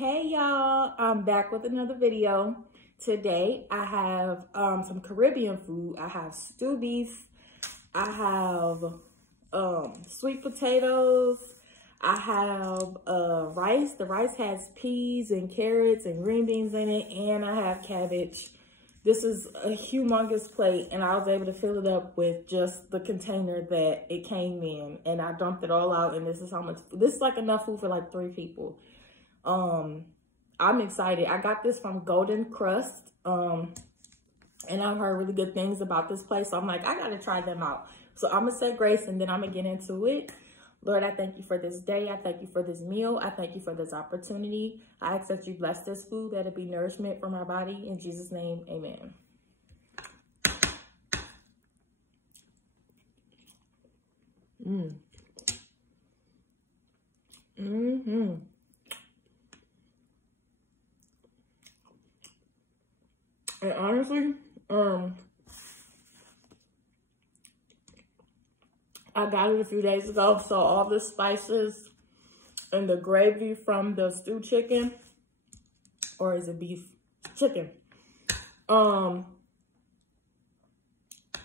Hey y'all, I'm back with another video. Today I have some Caribbean food. I have stew beef, I have sweet potatoes, I have rice. The rice has peas and carrots and green beans in it, and I have cabbage. This is a humongous plate, and I was able to fill it up with just the container that it came in, and I dumped it all out, and this is how much. This is like enough food for like 3 people. I'm excited. I got this from Golden Crust, and I've heard really good things about this place, so I'm like, I gotta try them out. So I'm gonna say grace, and then I'm gonna get into it. Lord, I thank you for this day. I thank you for this meal. I thank you for this opportunity. I ask that you bless this food, that it be nourishment for my body. In Jesus' name, amen. And honestly, I got it a few days ago, so all the spices and the gravy from the stew chicken, or is it beef? Chicken.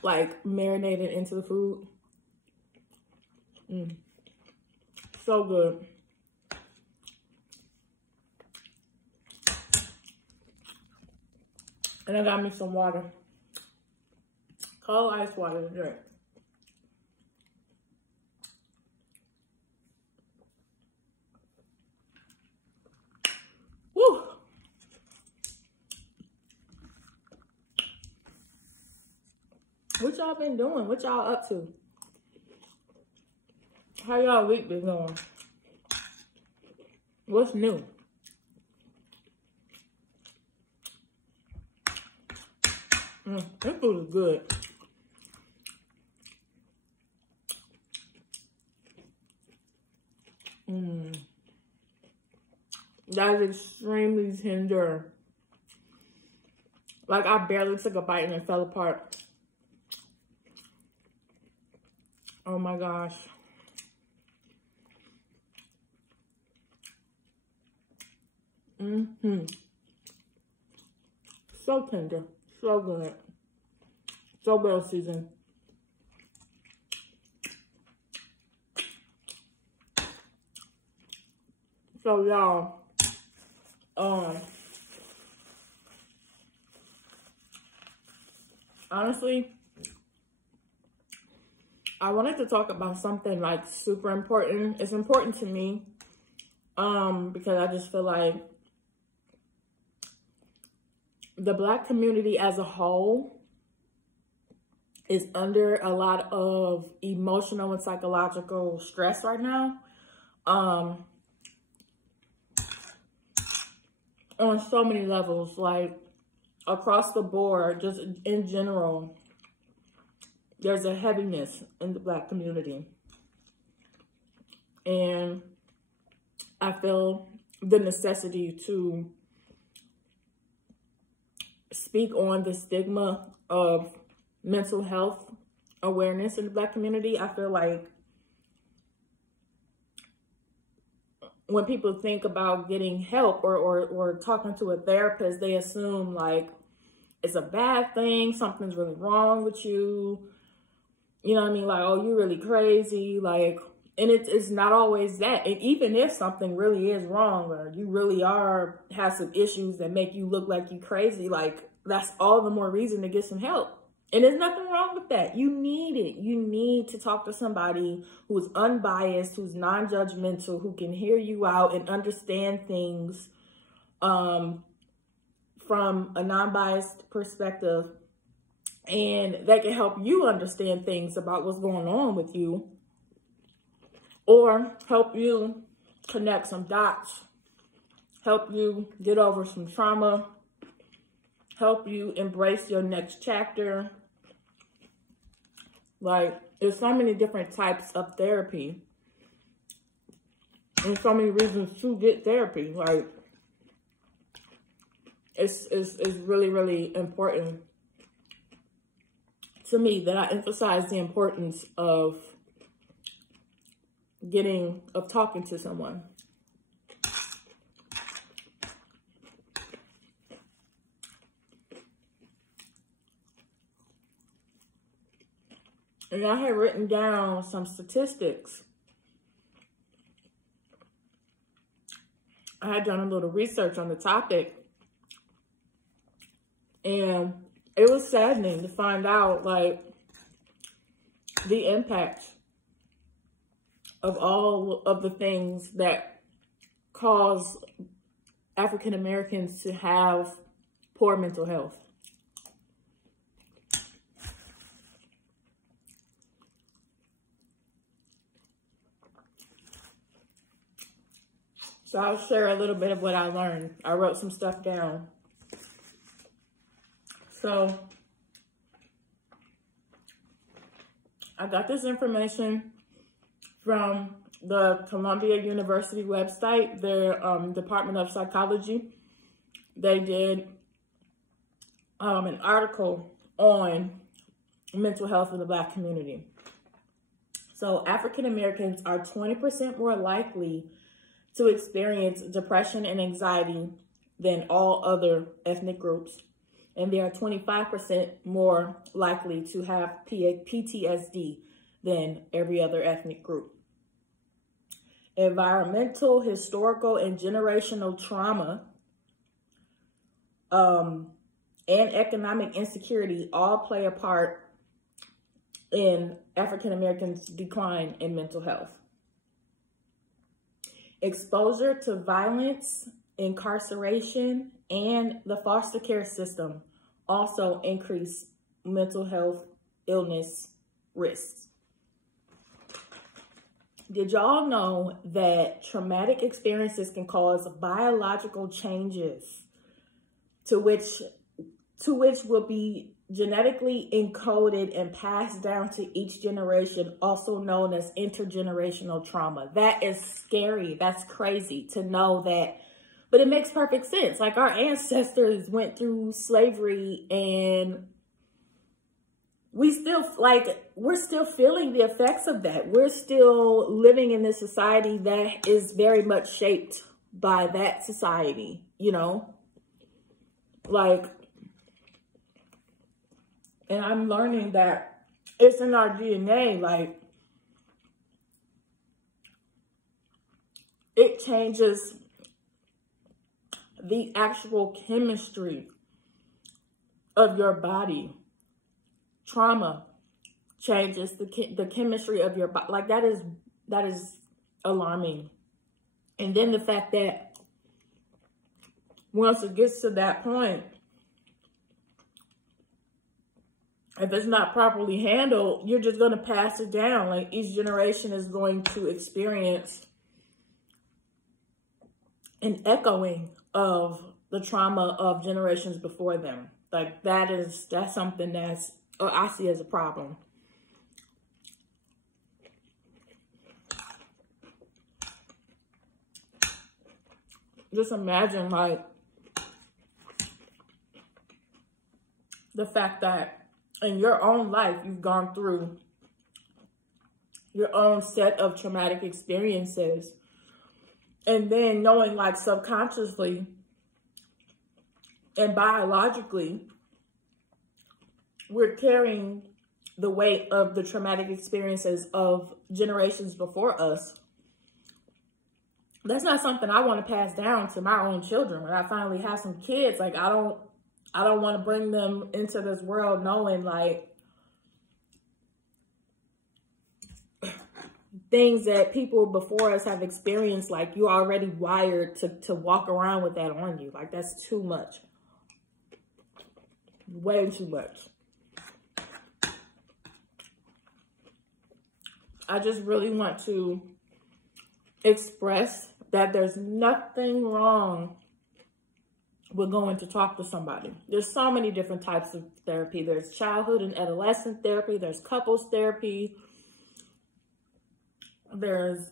Like marinated into the food. So good. And I got me some water. Cold ice water to drink. Woo! What y'all been doing? What y'all up to? How y'all week been going? What's new? This food is good. That is extremely tender. Like, I barely took a bite and it fell apart. Oh my gosh. So tender. So good. So well seasoned. So y'all, honestly, I wanted to talk about something like super important. It's important to me, because I just feel like the Black community as a whole is under a lot of emotional and psychological stress right now. On so many levels, like across the board, just in general, there's a heaviness in the Black community. And I feel the necessity to speak on the stigma of mental health awareness in the Black community. I feel like when people think about getting help or talking to a therapist, they assume like it's a bad thing, something's really wrong with you. You know what I mean? Like, oh, you're really crazy. Like, and it's not always that. And even if something really is wrong, or you really have some issues that make you look like you crazy, like, that's all the more reason to get some help. And there's nothing wrong with that. You need it. You need to talk to somebody who's unbiased, who's non-judgmental, who can hear you out and understand things from a non-biased perspective, and that can help you understand things about what's going on with you, or help you connect some dots, help you get over some trauma, help you embrace your next chapter. Like, there's so many different types of therapy and so many reasons to get therapy. Like, it's really, really important to me that I emphasize the importance of talking to someone. And I had written down some statistics. I had done a little research on the topic. And it was saddening to find out, like, the impact of all of the things that cause African Americans to have poor mental health. So I'll share a little bit of what I learned. I wrote some stuff down. So I got this information from the Columbia University website, their Department of Psychology. They did an article on mental health in the Black community. So African Americans are 20% more likely to experience depression and anxiety than all other ethnic groups. And they are 25% more likely to have PTSD than every other ethnic group. Environmental, historical, and generational trauma and economic insecurity all play a part in African Americans' decline in mental health. Exposure to violence, incarceration, and the foster care system also increase mental health illness risks. Did y'all know that traumatic experiences can cause biological changes to which will be genetically encoded and passed down to each generation, also known as intergenerational trauma? That is scary. That's crazy to know that. But it makes perfect sense. Like, our ancestors went through slavery, and we're still feeling the effects of that. We're still living in this society that is very much shaped by that society, you know? Like, and I'm learning that it's in our DNA. Like, it changes the actual chemistry of your body. Trauma changes the chemistry of your body. Like, that is alarming. And then the fact that once it gets to that point, if it's not properly handled, you're just going to pass it down. Like, each generation is going to experience an echoing of the trauma of generations before them. Like, that's something that's, I see as a problem. Just imagine, like, the fact that in your own life, you've gone through your own set of traumatic experiences. And then knowing, like, subconsciously and biologically, we're carrying the weight of the traumatic experiences of generations before us. That's not something I want to pass down to my own children. When I finally have some kids, like, I don't want to bring them into this world knowing, like, things that people before us have experienced. Like, you're already wired to walk around with that on you. Like, that's too much. Way too much. I just really want to express that there's nothing wrong with going to talk to somebody. There's so many different types of therapy. There's childhood and adolescent therapy. There's couples therapy. There's,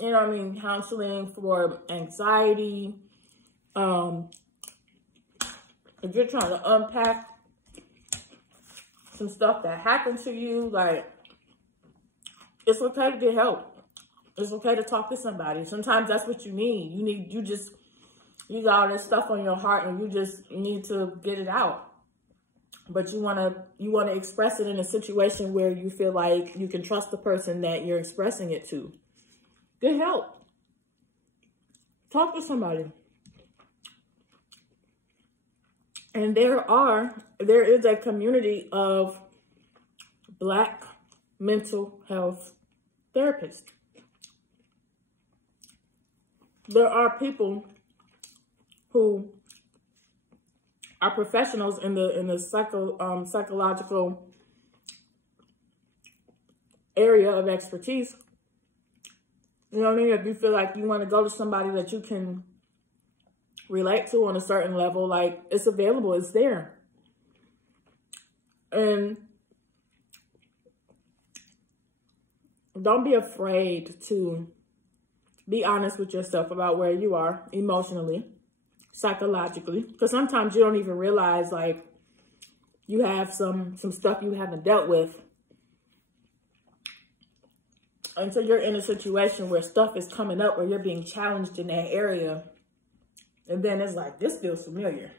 you know what I mean, counseling for anxiety. If you're trying to unpack some stuff that happened to you, like, it's okay to get help. It's okay to talk to somebody. Sometimes that's what you need. You got all this stuff on your heart and you just need to get it out. but you want to express it in a situation where you feel like you can trust the person that you're expressing it to. Get help. Talk to somebody. And there is a community of Black mental health therapists. There are people who are professionals in the psychological area of expertise. You know what I mean? If you feel like you want to go to somebody that you can relate to on a certain level, like, it's available, it's there. And don't be afraid to be honest with yourself about where you are emotionally, psychologically, because sometimes you don't even realize, like, you have some stuff you haven't dealt with until you're in a situation where stuff is coming up, where you're being challenged in that area. And then it's like, this feels familiar.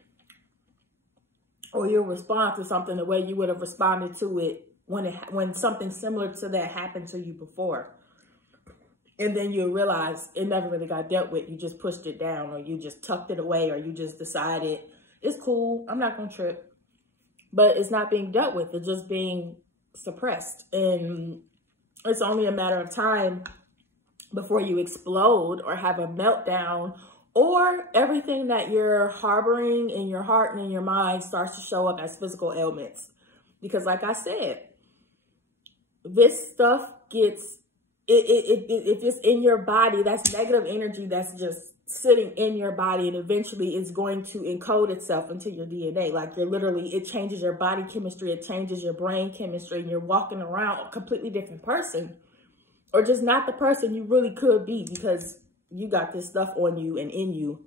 Or you'll respond to something the way you would have responded to it when something similar to that happened to you before. And then you realize it never really got dealt with. You just pushed it down, or you just tucked it away, or you just decided, it's cool, I'm not going to trip. But it's not being dealt with. It's just being suppressed. And it's only a matter of time before you explode or have a meltdown, or everything that you're harboring in your heart and in your mind starts to show up as physical ailments. Because like I said, this stuff gets, if it's in your body, that's negative energy that's just sitting in your body, and eventually it's going to encode itself into your DNA. Like, you're literally, it changes your body chemistry, it changes your brain chemistry, and you're walking around a completely different person, or just not the person you really could be, because you got this stuff on you and in you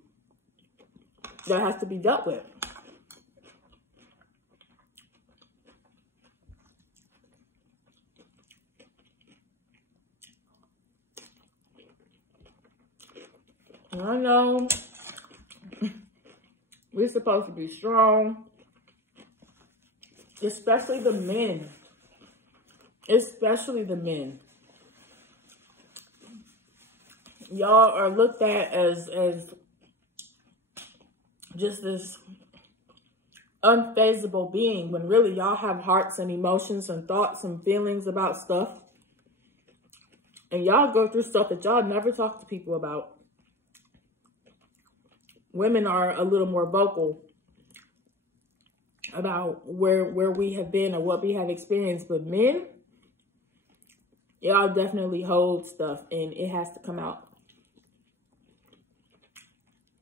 that has to be dealt with. I know we're supposed to be strong, especially the men. Especially the men. Y'all are looked at as just this unfazable being, when really y'all have hearts and emotions and thoughts and feelings about stuff. And y'all go through stuff that y'all never talk to people about. Women are a little more vocal about where we have been or what we have experienced. But men, y'all definitely hold stuff, and it has to come out,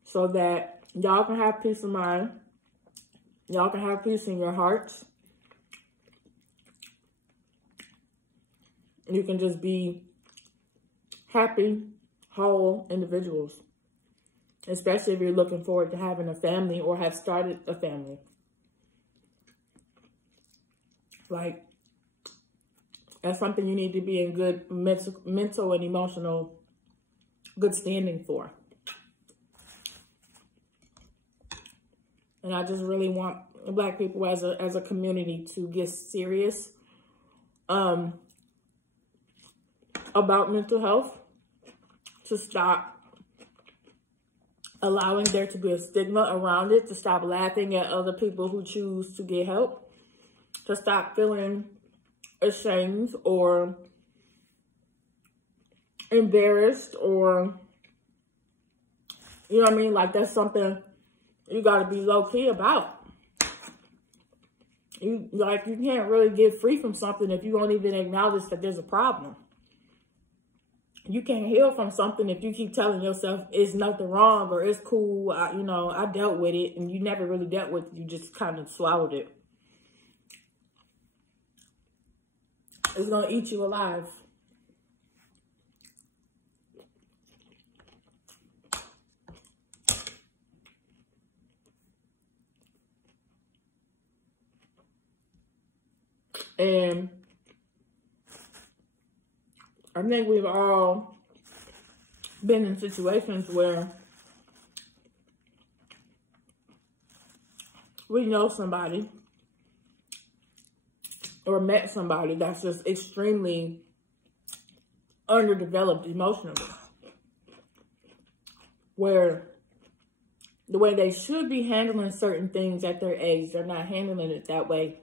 so that y'all can have peace of mind. Y'all can have peace in your hearts. You can just be happy, whole individuals. Especially if you're looking forward to having a family or have started a family. Like, that's something you need to be in good mental and emotional good standing for. And I just really want Black people as a community to get serious about mental health, to stop allowing there to be a stigma around it, to stop laughing at other people who choose to get help, to stop feeling ashamed or embarrassed, or, you know what I mean? Like, that's something you got to be low-key about. You can't really get free from something if you won't even acknowledge that there's a problem. You can't heal from something if you keep telling yourself it's nothing wrong or it's cool. I dealt with it, and you never really dealt with it. You just kind of swallowed it. It's going to eat you alive. And I think we've all been in situations where we know somebody or met somebody that's just extremely underdeveloped emotionally, where the way they should be handling certain things at their age, they're not handling it that way.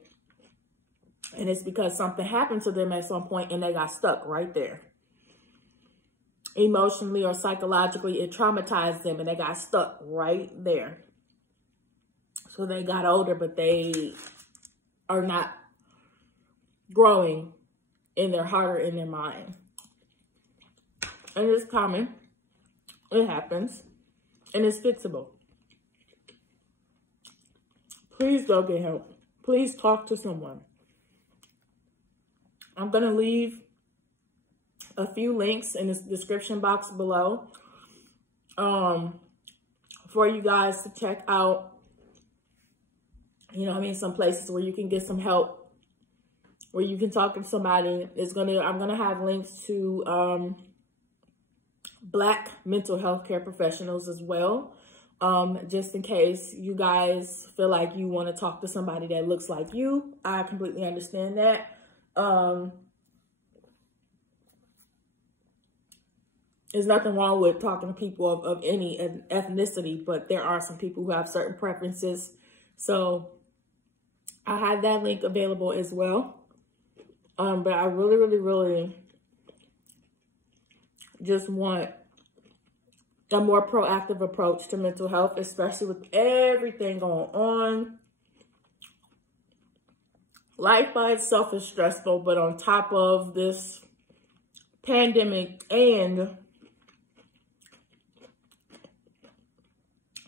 And it's because something happened to them at some point and they got stuck right there. Emotionally or psychologically, it traumatized them and they got stuck right there. So they got older, but they are not growing in their heart or in their mind. And it's common. It happens. And it's fixable. Please go get help. Please talk to someone. I'm going to leave a few links in the description box below for you guys to check out. You know what I mean? Some places where you can get some help, where you can talk to somebody. I'm going to have links to Black mental health care professionals as well. Just in case you guys feel like you want to talk to somebody that looks like you. I completely understand that. There's nothing wrong with talking to people of any ethnicity, but there are some people who have certain preferences. So I have that link available as well. But I really, really, really just want a more proactive approach to mental health, especially with everything going on. Life by itself is stressful, but on top of this pandemic and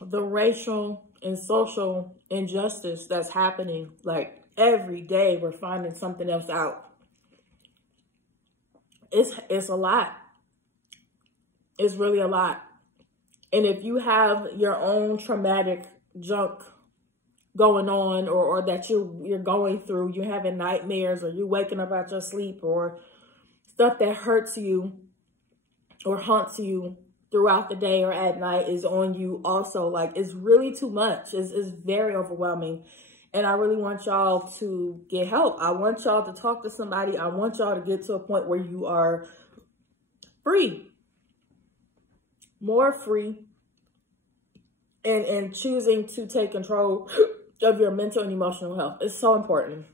the racial and social injustice that's happening, like every day we're finding something else out. It's a lot. It's really a lot. And if you have your own traumatic junk going on, or that you're going through, you're having nightmares, or you're waking up out your sleep, or stuff that hurts you or haunts you throughout the day or at night is on you also. Like, it's really too much. It's very overwhelming. And I really want y'all to get help. I want y'all to talk to somebody. I want y'all to get to a point where you are free. More free. And choosing to take control of your mental and emotional health. It's so important.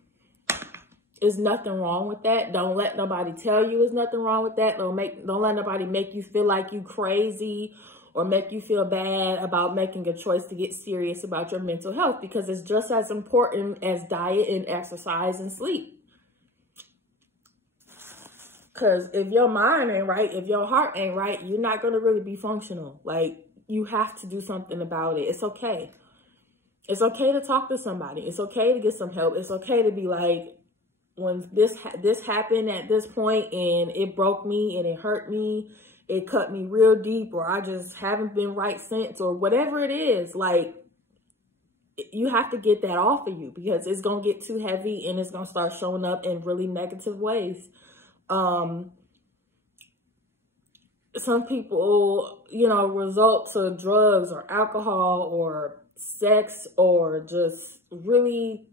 There's nothing wrong with that. Don't let nobody tell you there's nothing wrong with that. Don't let nobody make you feel like you crazy or make you feel bad about making a choice to get serious about your mental health, because it's just as important as diet and exercise and sleep. Because if your mind ain't right, if your heart ain't right, you're not going to really be functional. Like, you have to do something about it. It's okay. It's okay to talk to somebody. It's okay to get some help. It's okay to be like, when this happened at this point and it broke me and it hurt me, it cut me real deep, or I just haven't been right since, or whatever it is, like, you have to get that off of you, because it's going to get too heavy and it's going to start showing up in really negative ways. Some people, you know, resort to drugs or alcohol or sex or just really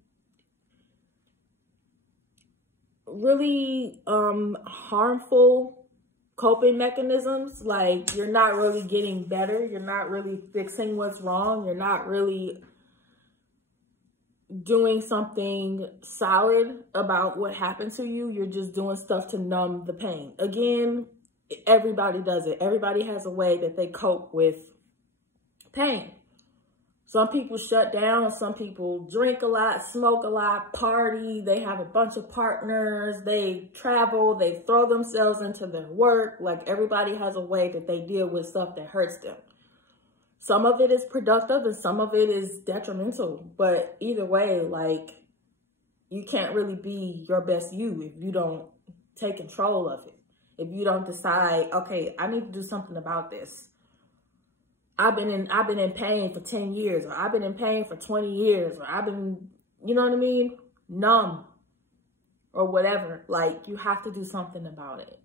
harmful coping mechanisms. Like, you're not really getting better. You're not really fixing what's wrong. You're not really doing something solid about what happened to you. You're just doing stuff to numb the pain. Again, everybody does it. Everybody has a way that they cope with pain. Some people shut down. Some people drink a lot, smoke a lot, party. They have a bunch of partners. They travel. They throw themselves into their work. Like, everybody has a way that they deal with stuff that hurts them. Some of it is productive and some of it is detrimental. But either way, like, you can't really be your best you if you don't take control of it. If you don't decide, okay, I need to do something about this. I've been in pain for 10 years, or I've been in pain for 20 years, or I've been, you know what I mean, numb or whatever. Like, you have to do something about it.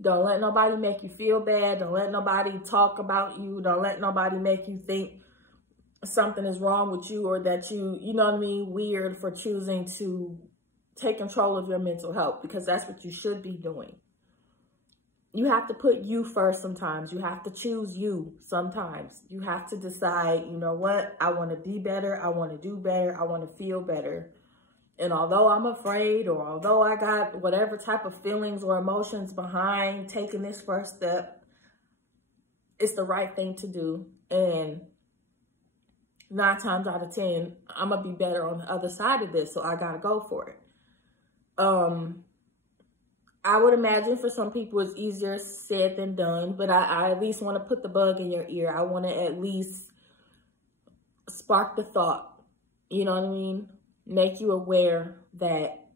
Don't let nobody make you feel bad. Don't let nobody talk about you. Don't let nobody make you think something is wrong with you, or that you know what I mean, weird for choosing to take control of your mental health, because that's what you should be doing. You have to put you first sometimes. You have to choose you sometimes. You have to decide, you know what? I want to be better. I want to do better. I want to feel better. And although I'm afraid, or although I got whatever type of feelings or emotions behind taking this first step, it's the right thing to do. And 9 times out of 10, I'm going to be better on the other side of this. So I got to go for it. I would imagine for some people it's easier said than done, but I at least want to put the bug in your ear. I want to at least spark the thought, you know what I mean? Make you aware that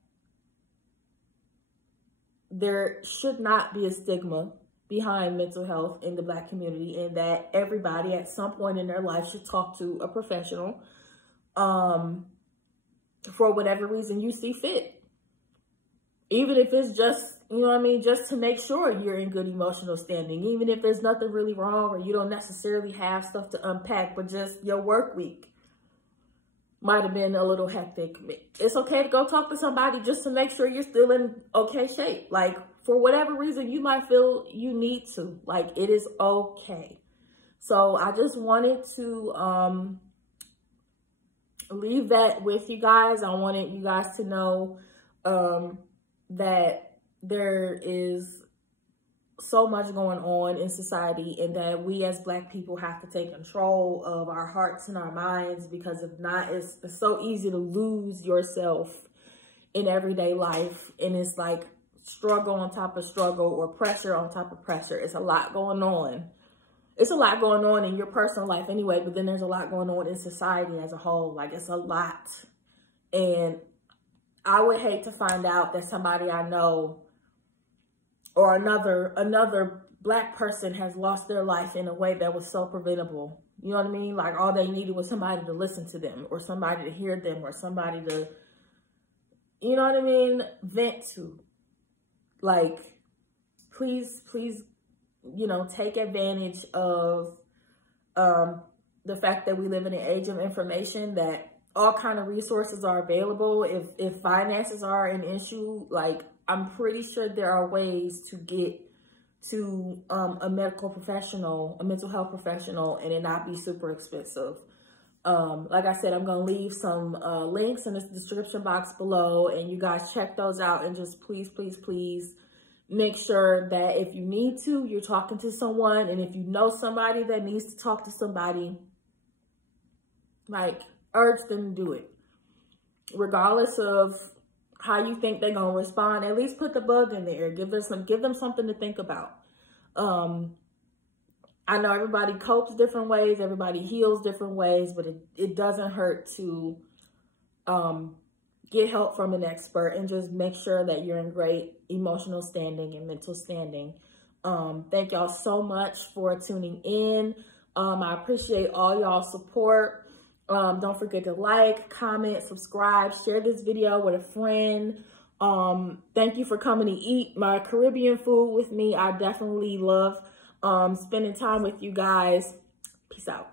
there should not be a stigma behind mental health in the Black community, and that everybody at some point in their life should talk to a professional for whatever reason you see fit. Even if it's just, you know what I mean, just to make sure you're in good emotional standing. Even if there's nothing really wrong, or you don't necessarily have stuff to unpack, but just your work week might have been a little hectic. It's okay to go talk to somebody just to make sure you're still in okay shape. Like, for whatever reason you might feel you need to. Like, it is okay. So I just wanted to leave that with you guys. I wanted you guys to know that there is so much going on in society, and that we as Black people have to take control of our hearts and our minds, because if not, it's so easy to lose yourself in everyday life. And it's like struggle on top of struggle, or pressure on top of pressure. It's a lot going on. It's a lot going on in your personal life anyway, but then there's a lot going on in society as a whole. Like, it's a lot. And I would hate to find out that somebody I know, or another Black person, has lost their life in a way that was so preventable. You know what I mean? Like, all they needed was somebody to listen to them, or somebody to hear them, or somebody to, you know what I mean, vent to. Like, please, you know, take advantage of the fact that we live in an age of information, that all kind of resources are available. If finances are an issue, like, I'm pretty sure there are ways to get to a medical professional, a mental health professional, and it not be super expensive. Like I said, I'm going to leave some links in the description box below, and you guys check those out, and just please, please, please make sure that if you need to, you're talking to someone. And if you know somebody that needs to talk to somebody, like, urge them to do it. Regardless of how you think they're going to respond, at least put the bug in there. Give them something to think about. I know everybody copes different ways, everybody heals different ways, but it doesn't hurt to get help from an expert, and just make sure that you're in great emotional standing and mental standing. Thank y'all so much for tuning in. I appreciate all y'all's support. Don't forget to like, comment, subscribe, share this video with a friend. Thank you for coming to eat my Caribbean food with me. I definitely love spending time with you guys. Peace out.